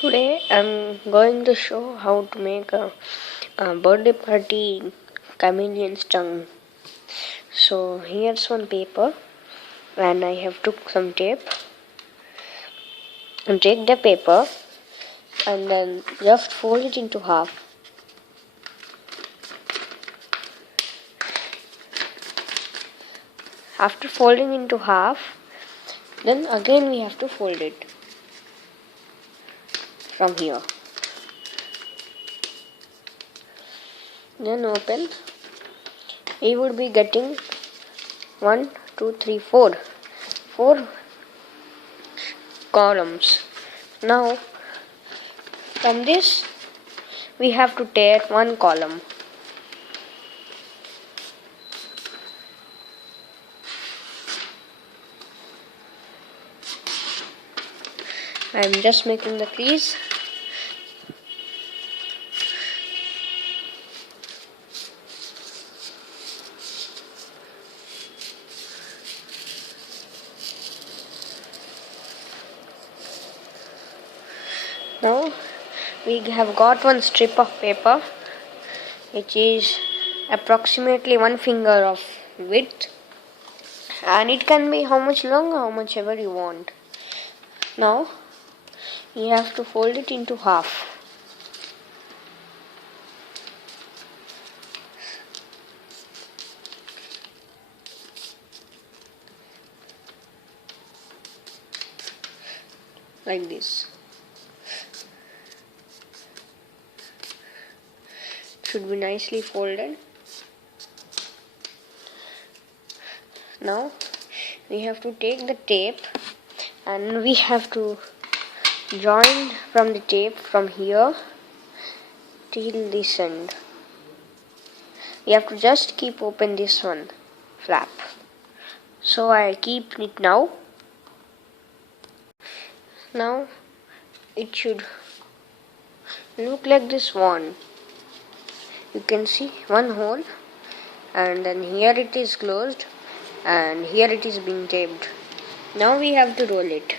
Today I'm going to show how to make a birthday party chameleon's tongue. So here's one paper and I have took some tape and take the paper and then just fold it into half. After folding into half, then again we have to fold it from here. Then open. We would be getting 1, 2, 3, 4 columns. Now from this we have to tear one column. I am just making the crease. Now we have got one strip of paper which is approximately 1 finger of width, and it can be how much long, how much ever you want. Now you have to fold it into half. Like this. Should be nicely folded. Now we have to take the tape and we have to join from the tape from here till this end. We have to just keep open this one flap. So I keep it now. Now it should look like this one. You can see one hole, and then here it is closed and here it is being taped. Now we have to roll it.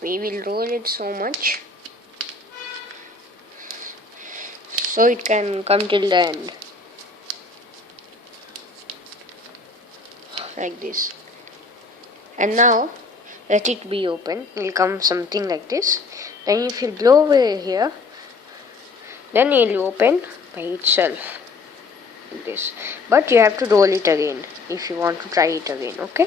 We will roll it so much so it can come till the end. Like this. And now let it be open. It will come something like this. Then if you blow away here, then it will open by itself like this. But you have to roll it again if you want to try it again, okay?